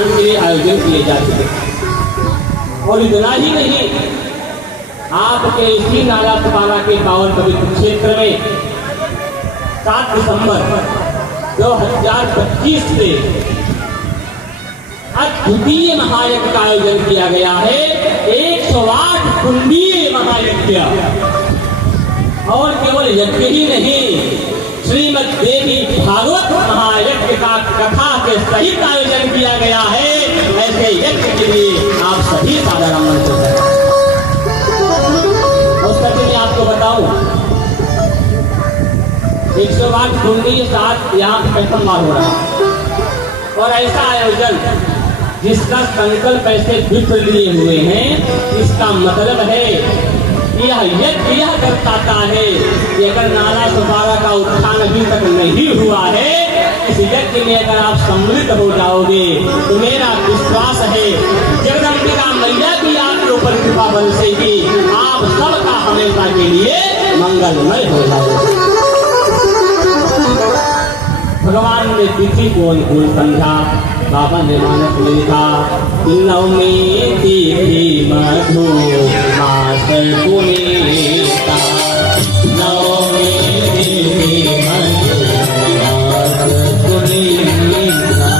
स्नान के लिए आयोजन किए जा चुके हैं। और इतना ही नहीं, आपके इसी नाला सपारा के पावन पवित्र क्षेत्र में 7 दिसंबर 2025 से अद्वितीय महायज्ञ का आयोजन किया गया है। 108 कुंडीय महायज्ञ, और केवल यज्ञ ही नहीं, श्रीमद् देवी भागवत महायज्ञ का कथा के सहित आयोजन किया गया है। ऐसे यज्ञ के लिए आप सभी सादर आमंत्रित हैं। उसके लिए आपको बताऊं, 108 कुंडी 7 यहाँ पे प्रथम बार हो रहा है। और ऐसा आयोजन जिसका संकल्प ऐसे विप्र लिए हुए हैं, इसका मतलब है यह यज्ञ यह दर्शाता है कि अगर नाला सपारा का उत्थान अभी तक नहीं हुआ है, इस यज्ञ में अगर आप सम्मिलित हो जाओगे तो मेरा विश्वास है जगदम्बिका मैया की आपके ऊपर कृपा बरसेगी, आप सबका हमेशा के लिए मंगलमय हो जाएगा। भगवान ने तिथि को अनुकूल समझा। बाबा ने मानस में लिखा, नवमी तिथि मधु मास पुनीता, नवमी तिथि मधु मास पुनीता,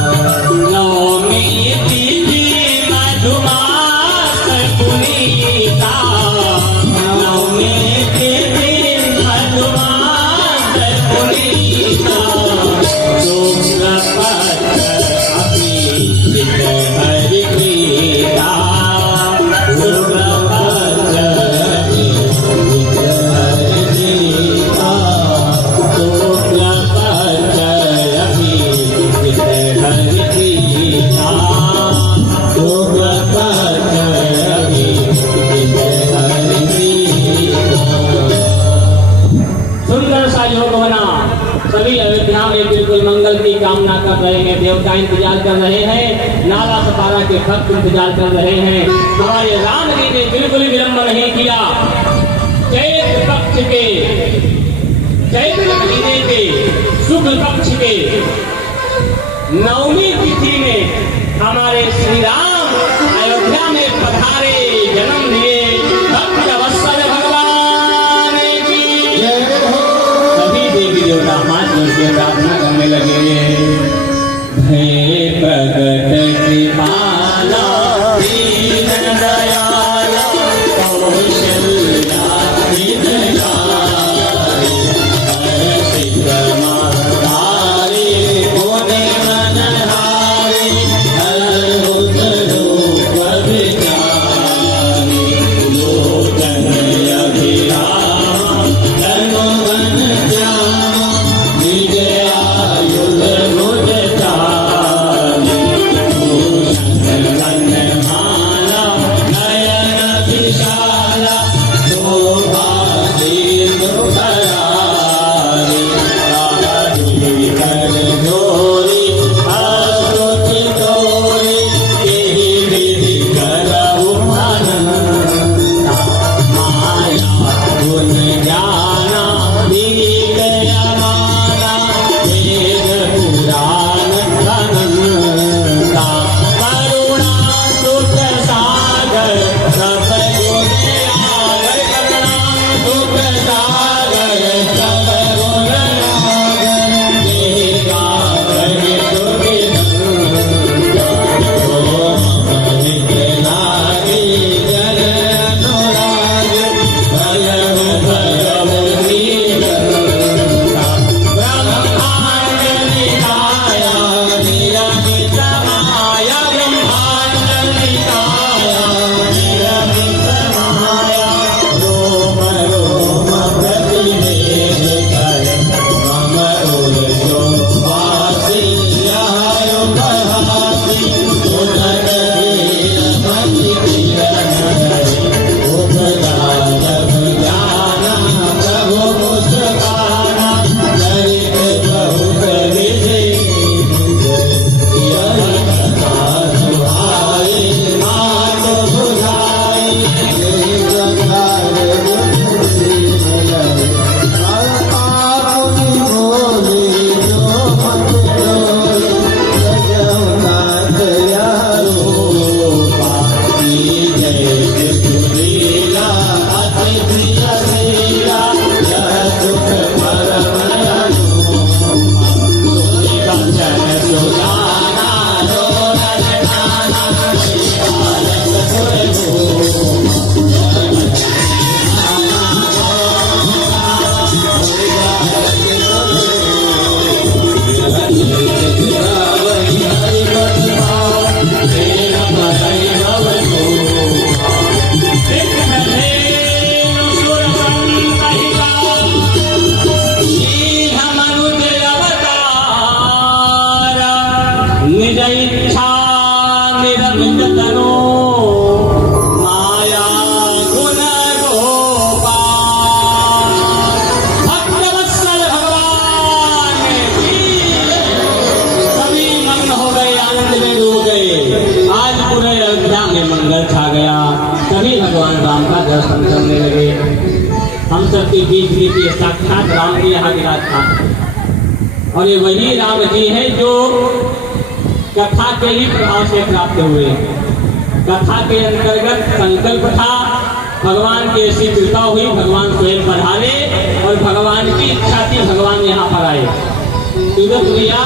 नवमी तिथि मधु मास पुनीता, नवमी तिथि मधु मास पुनीता, सभी अयोध्या में बिल्कुल मंगल की कामना कर रहे हैं। देवता इंतजार कर रहे हैं, नाला सपारा के भक्त इंतजार कर रहे हैं। हमारे राम जी ने बिल्कुल विलंब नहीं किया। चैत्र पक्ष के, चैत्र महीने के शुक्ल पक्ष के नवमी तिथि में हमारे श्री राम अयोध्या में पधारे, जन्म लिए। भक्त अवसर भगवान की सभी देवी देवता हाथ जोड़ के प्रार्थना करने लगे। हे प्रगट कृपाला दीन दयाला कौशल्या विद्यारी, हर्षित महतारी होने मनहारी, अद्भुत रूप विचारी, लोचन अभिराम तनुवन श्याम, निज आयुध मुझ चारी। निज तनो माया गुण रूपा। भक्तवत्सल भगवान की सभी मग्न हो गए, आनंद में डूब गए। आज पूरे अयोध्या में मंगल छा गया। सभी भगवान राम का दर्शन करने लगे। हम सबके बीच बीच साक्षात राम जी यहाँ विराजमान, और ये वही राम जी हैं जो कथा के ही प्रभाव से प्राप्त हुए। कथा के अंतर्गत संकल्प था, भगवान की ऐसी कृपा हुई, भगवान स्वयं पधारे और भगवान की इच्छा थी भगवान यहाँ पर आए। भैया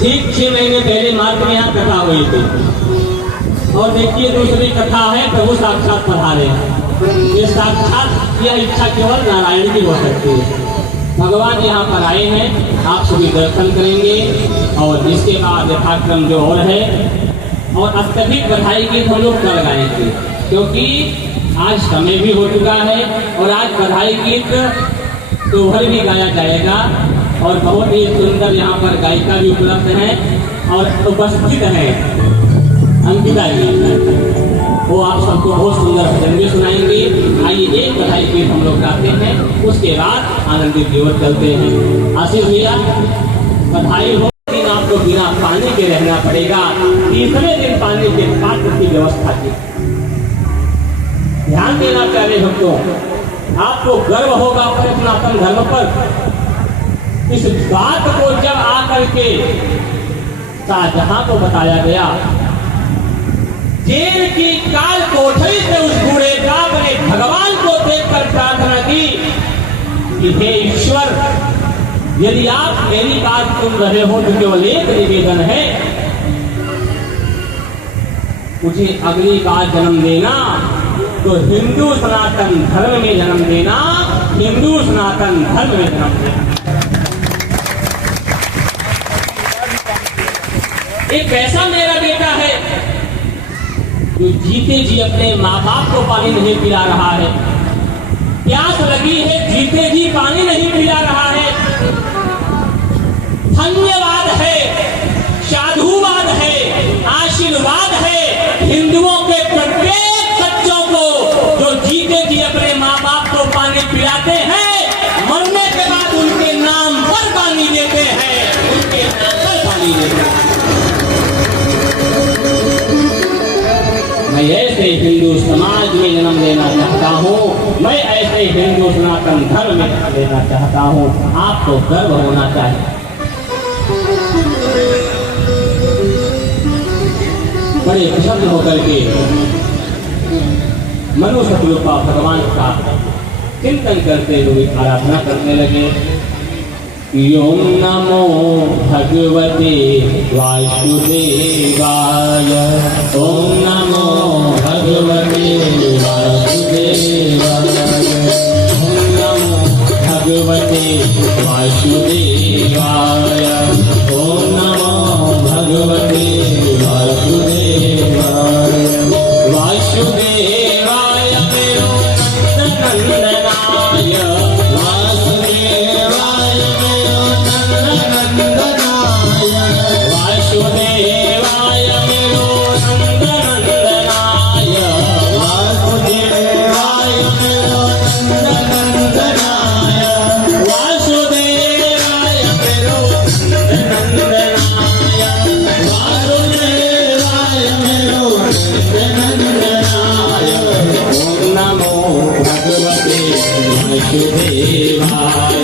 ठीक 6 महीने पहले मार्च में यहाँ कथा हुई थी, और देखिए दूसरी कथा है प्रभु साक्षात पधारे। ये साक्षात यह इच्छा केवल नारायण की हो सकती है। भगवान यहाँ पर आए हैं, आप सभी दर्शन करेंगे और इसके बाद यथाक्रम जो और है, और अत्यधिक बधाई गीत हम लोग कर गाएंगे, क्योंकि आज समय भी हो चुका है और आज बधाई गीत दोहर भी गाया जाएगा। और बहुत ही सुंदर यहाँ पर गायिका भी उपलब्ध है और उपस्थित है अंकिता जी, वो आप सबको बहुत सुंदर भजन भी सुनाएंगे। आइए एक बधाई गीत हम लोग गाते हैं, उसके बाद आनंदित की ओर चलते हैं। आशीष भैया बधाई हो, लेकिन आपको बिना पानी के रहना पड़ेगा। तीसरे दिन पानी के पात्र की व्यवस्था की। ध्यान देना प्यारे भक्तों, आपको गर्व होगा अपने सनातन धर्म पर। इस बात को जब आकर के शाहजहां को बताया गया, जेल की काल कोठरी से उस बूढ़े काब ने भगवान को देखकर प्रार्थना की कि हे ईश्वर, यदि आप मेरी बात सुन रहे हो तो केवल एक निवेदन है, मुझे अगली बार जन्म देना तो हिंदू सनातन धर्म में जन्म देना, हिंदू सनातन धर्म में जन्म देना। एक ऐसा मेरा बेटा है जो जीते जी अपने माँ बाप को पानी नहीं पिला रहा है, प्यास लगी है जीते जी पानी नहीं पिला रहा है। धन्यवाद है, साधुवाद है, आशीर्वाद है हिंदुओं के प्रत्येक बच्चों को जो जीते जी अपने माँ बाप को पानी पिलाते हैं, मरने के बाद उनके नाम पर पानी देते हैं, उनके नाम पर पानी देते हैं। मैं ऐसे हिंदू समाज में जन्म लेना चाहता हूँ, मैं ऐसे हिंदू सनातन धर्म में जन्म लेना चाहता हूँ। आपको गर्व होना चाहिए। बड़े प्रसन्न होकर के मनुष्य रूपा भगवान का चिंतन करते हुए आराधना करने लगे। ओम नमो भगवते वासुदेवाय, ओम नमो भगवते वासुदेवाय, ओम नमो भगवते वासुदेवाय, ओम नमो भगवते वासुदेवाय। वासुदेवाय मेरो नंदनाय, वासुदेवाय मेरो नंदनाय, वासुदेवाय मेरो नंदनाय, वासुदेवाय मेरो नंदनाय, वासुदेवाय मेरो नंदनाय, वासुदेवाय मेरो नंदनाय। ओम नमो भगवते वासुदेवाय,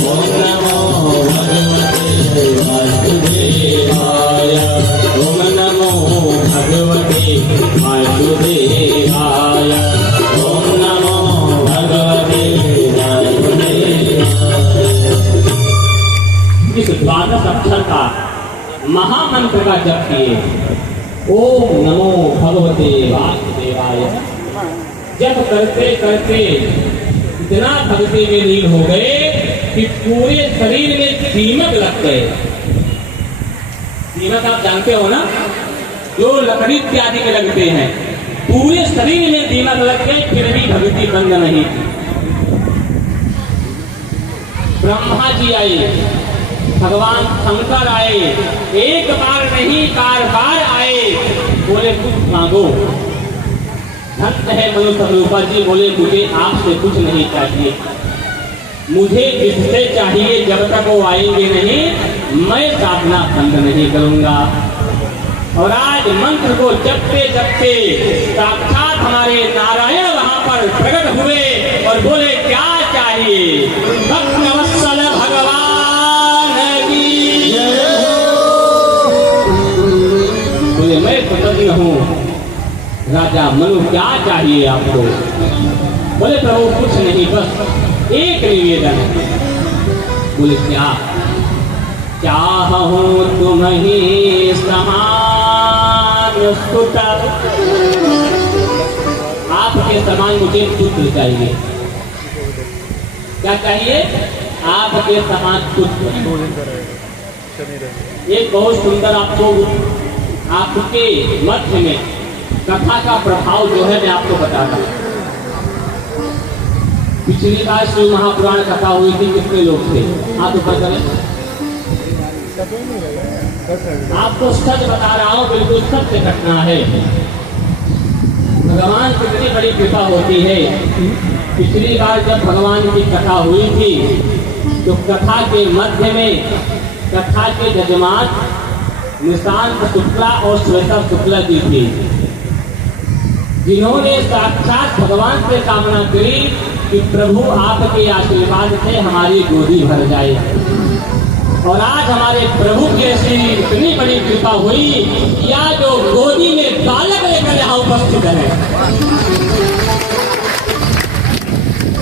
ओम नमो भगवते वासुदेवाय, ओम नमो भगवते वासुदेवाय, ओम नमो भगवते वासुदेवाय। इस द्वादश अक्षर का महामंत्र का जप किए, ओम नमो भगवते वासुदेवाय। जप करते करते इतना भक्ति में लीन हो गए कि पूरे शरीर में दीमक लग गए। दीमक आप जानते हो ना, जो लकड़ी इत्यादि के लगते हैं, पूरे शरीर में दीमक लग गए, फिर भी भक्ति बंद नहीं थी। ब्रह्मा जी आए, भगवान शंकर आए, एक बार नहीं बार बार आए, बोले कुछ मांगो। भक्त है मनु स्वरूपा जी बोले मुझे आपसे कुछ नहीं चाहिए, मुझे किससे चाहिए, जब तक वो आएंगे नहीं मैं साधना बंद नहीं करूंगा। और आज मंत्र को जपते जपते साक्षात हमारे नारायण वहां पर प्रकट हुए और बोले क्या चाहिए। भक्तवत्सल भगवान की बोले मैं प्रसन्न हूँ राजा मनु, क्या चाहिए आपको। बोले प्रभु कुछ नहीं, बस एक निवेदन। बोले क्या। चाहूं तुम्हीं समान सुत, आपके समान मुझे पुत्र चाहिए। क्या चाहिए। आपके समान पुत्र। एक बहुत सुंदर आपको आपके मध्य में कथा का प्रभाव जो है मैं आपको बताता हूँ। पिछली बार शिव महापुराण कथा हुई थी, कितने लोग थे आप ऊपर करें। आपको सच बता रहा हूँ, बिल्कुल सत्य घटना है। भगवान कितनी बड़ी कृपा होती है। पिछली बार जब भगवान की कथा हुई थी तो कथा के मध्य में कथा के यजमान निशांत शुक्ला और श्वेता शुक्ला जी थी, जिन्होंने साक्षात भगवान से कामना करी कि प्रभु आपके आशीर्वाद से हमारी गोदी भर जाए। और आज हमारे प्रभु की ऐसी इतनी बड़ी कृपा हुई, या जो गोदी में बालक लेकर यहाँ उपस्थित है,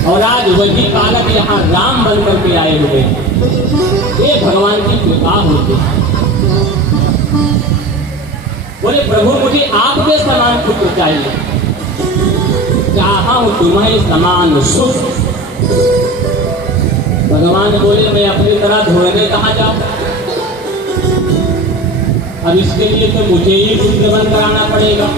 और आज वही बालक यहाँ राम बनकर के आए हुए। ये भगवान की कृपा होती है। बोले प्रभु मुझे आपके समान पुत्र चाहिए, चाहूं तुम्हें समान सुख। भगवान बोले मैं अपनी तरह धोने कहाँ जाऊं, अब इसके लिए तो मुझे ही पुत्र बन कराना पड़ेगा।